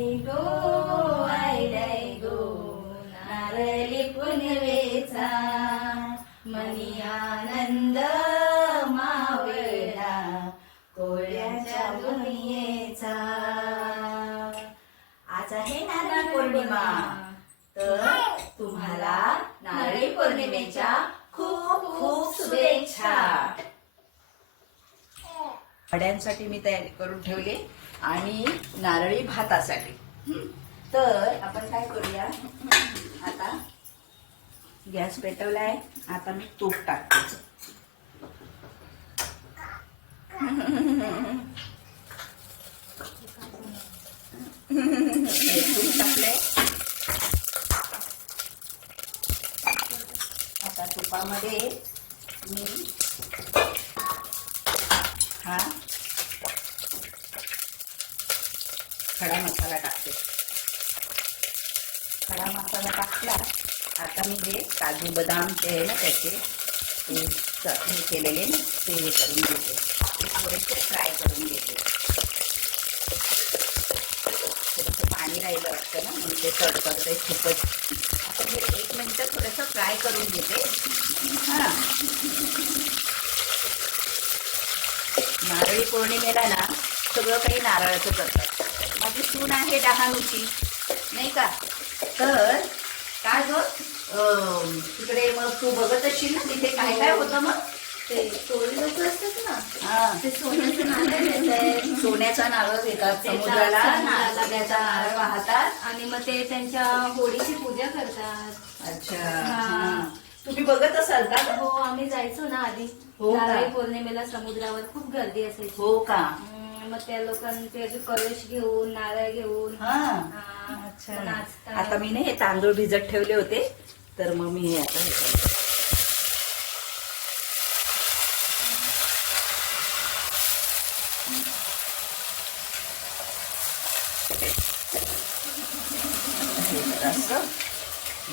आयलाय गो आयलाय गो नारळी पुनवेचा. मनी आनंद मावळला कोळ्याच्या भुइयेचा आज आहे नारळ पौर्णिमा. तर तुम्हाला नारळी पौर्णिमेच्या खूप खूप शुभेच्छा. वड्यांसाठी मी तयारी करून ठेवली. आणि नारळी भातासाठी. तर आपण काय करूया? आता गॅस पेटवलाय. आता मी तूप टाकते. तूप टाकलंय. आता तुपामध्ये मी हा खडा मसाला टाकते खडा मसाला टाकला आता मी हे काजू बदाम ते आहे ना त्याचे हे केलेले ना ते हे करून घेते. ते थोडेसे फ्राय करून घेते. थोडंसं पाणी राहिलं असतं ना म्हणून ते तडतडत आहे खूपच. आता हे एक मिनटं थोडंसं फ्राय करून घेते. हां. नारळी पौर्णिमेला ना सगळं काही नारळाचं करतात. माझी सून आहे डहाणूची नाही का? तर तिकडे मग तू बघत असशील ना तिथे काय काय होतं मग. ते टोळी लोक असतात ना. ते सोन्याचं देतात. सोन्याचा नारळ देतात समुद्राला. सोन्याचा नारळ वाहतात. आणि मग ते त्यांच्या होळीची पूजा करतात. अच्छा. तुम्ही बघत असाल का? हो आम्ही जायचो ना आधी. हो का? नारळी पौर्णिमेला समुद्रावर खूप गर्दी असायची. हो का? हम्म, मग त्या लोकांचे असे कलश घेऊन नारळ घेऊन. हा. हा, अच्छा. नाचतात. आता मी ना हे तांदूळ भिजत ठेवले होते. तर मग मी हे आता हे करते.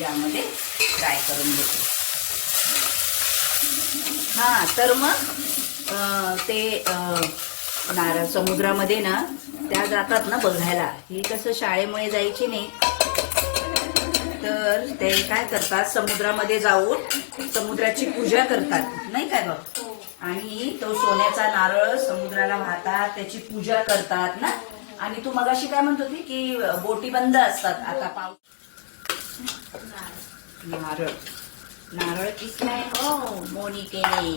यामध्ये फ्राय करून घेते. हा तर मग अं, ते नारळ समुद्रामध्ये ना त्या जातात ना बघायला. ही कसं शाळेमुळे जायची नाही. तर ते काय करतात समुद्रामध्ये जाऊन समुद्राची पूजा करतात. नाही काय बघ आणि तो सोन्याचा नारळ समुद्राला वाहतात त्याची पूजा करतात ना? आणि तू मगाशी काय म्हणत होती की बोटी बंद असतात? आता पाऊस नारळ. नारळ किसलाय हो मोनिकेने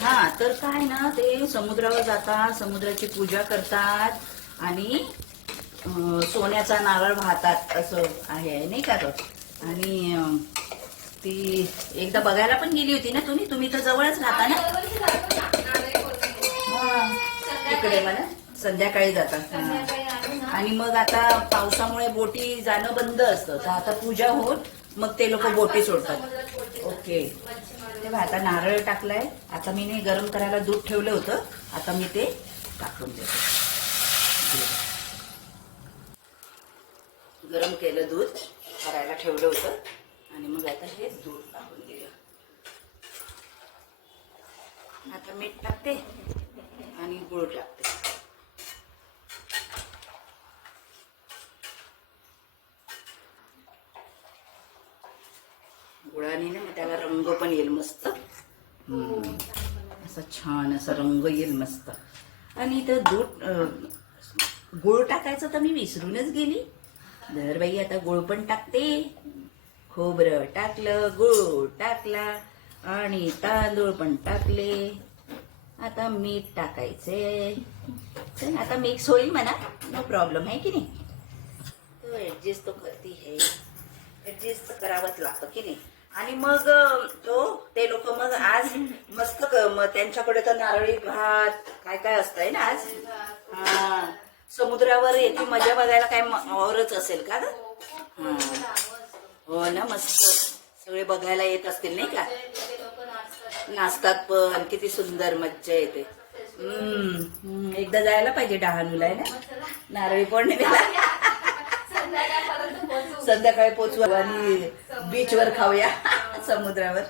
हा तर काय ना ते समुद्रावर जातात समुद्राची पूजा करतात आणि सोन्याचा नारळ वाहतात असं आहे नाही का तो? आणि ती एकदा बघायला पण गेली होती ना तुम्ही? तुम्ही तर जवळच राहता ना? इकडे तिकडे मला. संध्याकाळी जातात आणि मग आता पावसामुळे बोटी जाणं बंद असतं. तर आता पूजा होऊन मग ते लोक बोटी सोडतात. ओके. तेव्हा आता नारळ टाकलाय. आता मी नाही गरम करायला दूध ठेवलं होतं. आता मी ते टाकून देतो. गरम केलं दूध करायला ठेवलं होतं. आणि मग आता हे दूध टाकून दिलं आता मीठ टाकते आणि गुळ टाकते. गुळाने ना मग त्याला रंग पण येईल मस्त. असा छान असा रंग येईल मस्त. आणि इथं दूध गुळ टाकायचं तर मी विसरूनच गेली. धर बाई आता गुळ पण टाकते. खोबरं टाकलं गुळ टाकला आणि तांदूळ पण टाकले. आता मीठ टाकायचे. आता मिक्स होईल म्हणा. नो प्रॉब्लेम आहे की नाही? तो ऍडजस्ट तो करती है. ऍडजस्ट करावंच लागतं की नाही? आणि मग तो ते लोक मग आज मस्त मग त्यांच्याकडे तर नारळी भात काय काय असतंय ना आज? हा. समुद्रावर याची मजा बघायला काय औरच असेल का ना हो. ना मस्त. सगळे बघायला येत असतील नाही का? नाचतात पण किती सुंदर मज्जा येते. हम्म एकदा जायला पाहिजे डहाणूला आहे ना? नारळी पौर्णिमेला. संध्याकाळी पोचू आणि बीचवर खाऊया समुद्रावर.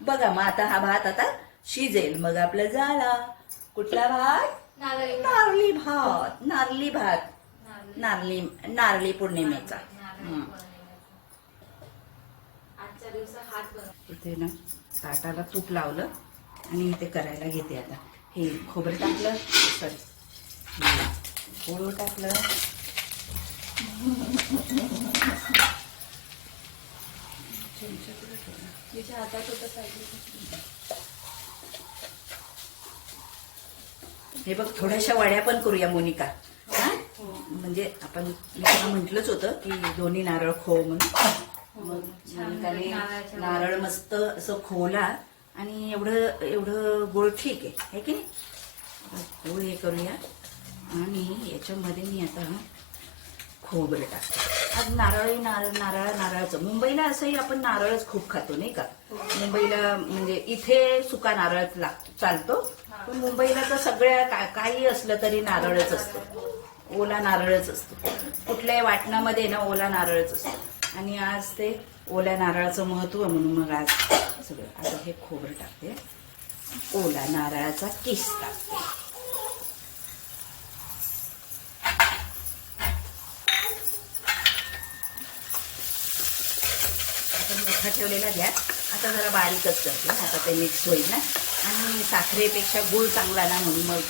बघा मग आता हा भात आता शिजेल. मग आपला झाला. कुठला भात? नारळी भात. नारळी भात नारळी- नारळी. पौर्णिमेचा. इथे ना ताटाला तूप लावलं आणि इथे करायला घेते आता. हे खोबरं टाकलं सॉरी गूळ टाकलं. हातात होतं पाहिजे. हे बघ थोड्याशा वड्या पण करूया मोनिका. हा? म्हणजे आपण म्हंटलच म्हटलंच होतं की दोन्ही नारळ खो म्हणून. मोनिकाने नारळ मस्त असं खोला आणि एवढं एवढं गोळ ठीक आहे है की नाही? गोळ हे करूया आणि याच्यामध्ये मी आता खोबरं टाकते. आज नारळ नारळ नारळ नारळाचं. मुंबईला असंही आपण नारळच खूप खातो नाही का? मुंबईला म्हणजे इथे सुका नारळ लाग चालतो. पण मुंबईला तर सगळ्या का- काही असलं तरी नारळच असतो. ओला नारळच असतो. कुठल्याही वाटणामध्ये ना ओला नारळच असतो. आणि आज ते ओल्या नारळाचं महत्त्व म्हणून मग आज सगळं आता हे खोबरं टाकते. ओला नारळाचा किस टाकते. मोठा ठेवलेला गॅस आता जरा बारीकच करते. आता ते मिक्स होईल ना. आणि साखरेपेक्षा गुळ चांगला ना म्हणून मग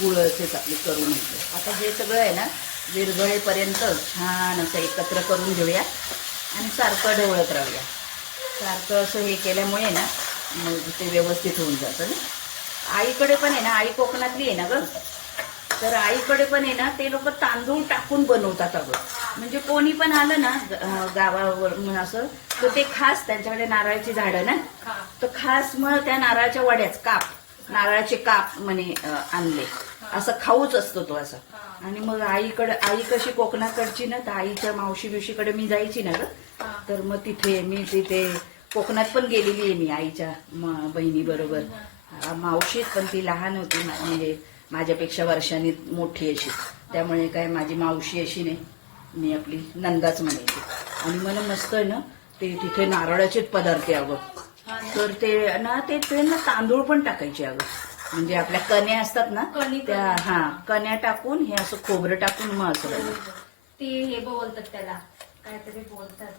गुळचेच आपले करून म्हटलं आता हे सगळं आहे ना विरघळेपर्यंत छान असं एकत्र करून घेऊया आणि सारखं ढवळत राहूया. सारखं असं हे केल्यामुळे ना मग ते व्यवस्थित होऊन जातं ना. आईकडे पण आहे ना आई कोकणातली आहे ना गं? तर आईकडे पण आहे ना ते लोक तांदूळ टाकून बनवतात अगं. म्हणजे कोणी पण आलं ना गावावर म्हणून असं तर ते खास त्यांच्याकडे नारळाची झाडं ना तर खास मग त्या नारळाच्या वड्याच काप नारळाचे काप म्हणे आणले. असं खाऊच असतो तो असं. आणि मग आईकडे आई कशी कोकणाकडची ना तर आईच्या मावशी बिवशीकडे मी जायची ना ग. तर मग तिथे मी तिथे कोकणात पण गेलेली आहे मी आईच्या बहिणी बरोबर मावशीत पण ती लहान होती म्हणजे माझ्यापेक्षा वर्षांनी मोठी अशी. त्यामुळे काय माझी मावशी अशी नाही. मी आपली नंदाच म्हणायची. आणि मला मस्त आहे ना ते तिथे नारळाचेच पदार्थ अगं. तर ते ना ते ते ना तांदूळ पण टाकायचे अगं म्हणजे आपल्या कण्या असतात ना कणी- त्या हा कण्या टाकून हे असं खोबरं टाकून मग असं. ते हे बोलतात त्याला. काहीतरी बोलतात.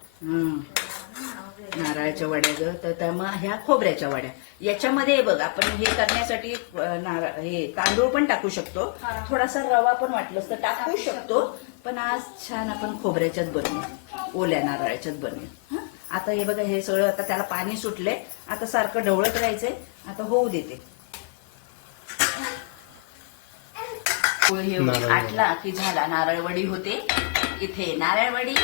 नारळाच्या वड्या ग. तर त्या मग ह्या खोबऱ्याच्या वड्या. याच्यामध्ये बघ आपण हे करण्यासाठी नारळ हे तांदूळ पण टाकू शकतो. हा. थोडासा रवा पण वाटलं तर टाकू शकतो. पण आज छान आपण खोबऱ्याच्याच बनवू. ओल्या नारळाच्याच बनवू. हं? आता हे बघा हे सगळं आता त्याला पाणी सुटले आता सारखं ढवळत राहायचंय. आता होऊ देते. हे. आटला की झाला. नारळवडी होते. इथे नारळवडी.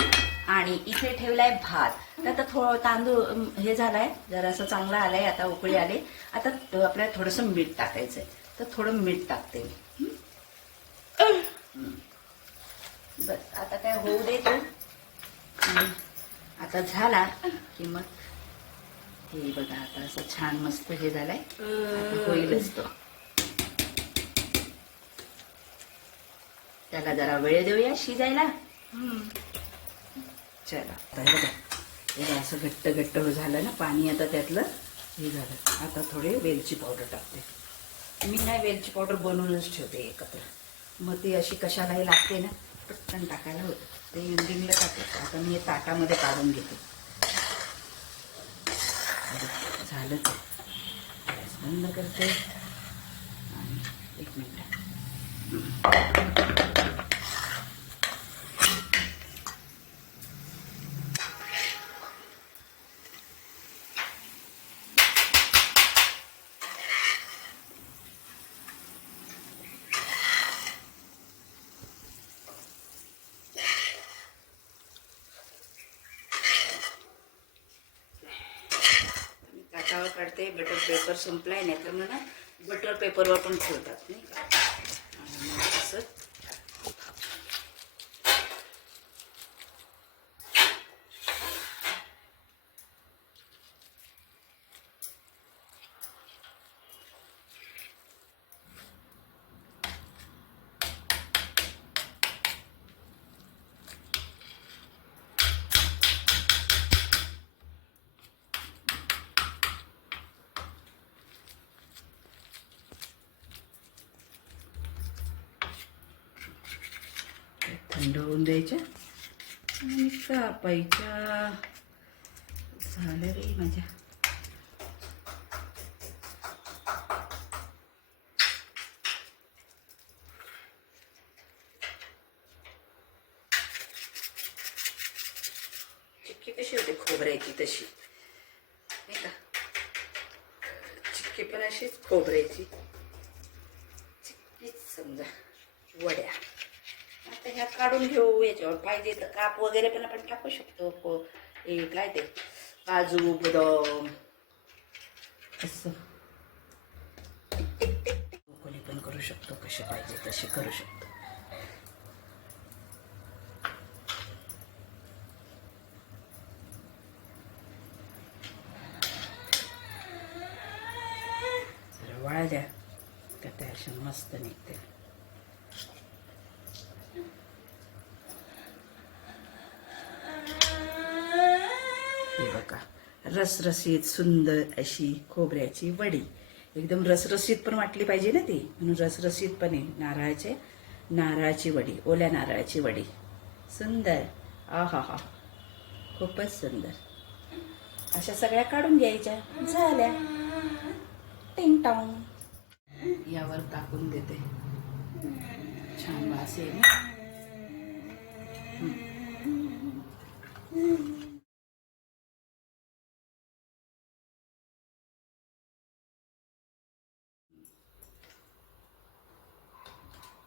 आणि इथे ठेवलाय भात. तर आता थोडं तांदूळ हे झालाय. जरासं चांगला आलाय आता उकळी आले. आता आपल्याला थोडस मीठ टाकायचंय. तर थोडं मीठ टाकते मी. बस आता काय होऊ दे तो. आता झाला की मग हे बघा आता असं छान मस्त हे झालंय. होईलच तो त्याला जरा वेळ देऊया शिजायला. चला आता बघा. बघा असं घट्ट घट्ट झालं ना पाणी आता त्यातलं हे झालं. आता थोडे वेलची पावडर टाकते. मी नाही वेलची पावडर बनवूनच ठेवते एकत्र. मग ती अशी कशालाही लागते ना पटकन टाकायला होतं. ते इंडिंगला टाकते. आता मी हे ताटामध्ये काढून घेते. झालं ते. बंद करते. आणि एक मिनटं मी ताटावर काढते बटर पेपर संपलाय नाही तर मला बटर पेपरवर पण ठेवतात नाही का? असं ढवून द्यायच्या आणि कापायच्या झालं रे माझ्या. चिक्की कशी होते? खोबऱ्याची तशी. नाही का? चिक्की पण अशीच खोबऱ्याची. चिक्कीच समजा. वड्या. तर ह्यात काढून घेऊ याच्यावर पाहिजे तर काप वगैरे पण आपण टाकू शकतो. हो, हे काय ते? काजू बदाम असं. कोणी पण करू शकतो कसे पाहिजे तसे करू शकतो. जरा वाळल्या का? त्या अशा मस्त निघते हे बघा रसरसीत सुंदर अशी खोबऱ्याची वडी. एकदम रसरसीत पण वाटली पाहिजे ना ती. म्हणून रसरसीत पण आहे नारळाचे नारळाची वडी ओल्या नारळाची वडी. सुंदर. आ हा हा खूपच सुंदर. अशा सगळ्या काढून घ्यायच्या. झाल्या. टिंग टॉंग. यावर टाकून देते. छान वास येईल.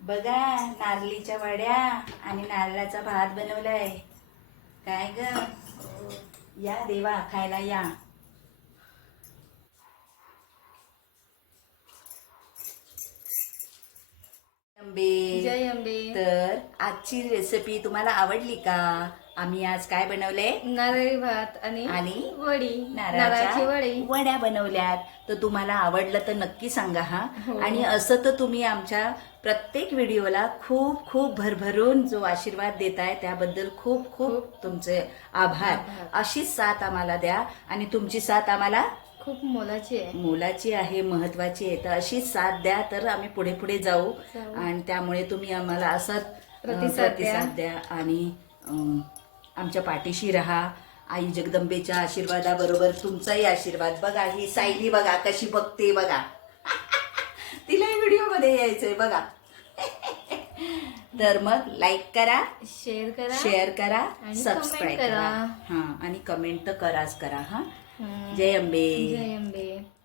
बघा नारळीच्या वड्या आणि नारळाचा भात बनवलाय. काय ग? या देवा खायला या. अंबे जय अंबे तर आजची रेसिपी तुम्हाला आवडली का? आम्ही आज काय बनवले नारळी भात आणि आणि वडी नारळाची वडी. वड्या बनवल्यात. तर तुम्हाला आवडलं तर नक्की सांगा हा. हो. आणि असं तर तुम्ही आमच्या प्रत्येक व्हिडिओला खूप खूप भरभरून जो आशीर्वाद देताय त्याबद्दल खूप खूप तुमचे आभार. अशीच साथ आम्हाला द्या आणि तुमची साथ आम्हाला खूप मोलाची आहे. मोलाची आहे महत्वाची आहे. तर अशीच साथ द्या तर आम्ही पुढे पुढे जाऊ. आणि त्यामुळे तुम्ही आम्हाला असाच अ, प्रतिसाद द्या. आणि आमच्या पाठीशी राहा. आई जगदंबेच्या आशीर्वादाबरोबर तुमचाही आशीर्वाद बघा. ही सायली बघा कशी बघते बघा. तिलाही व्हिडिओमध्ये यायचंय बघा. तर मग लाईक करा शेअर करा शेअर करा सबस्क्राईब करा. हा आणि कमेंट तर कराच करा हा. जय अंबे. जय अंबे.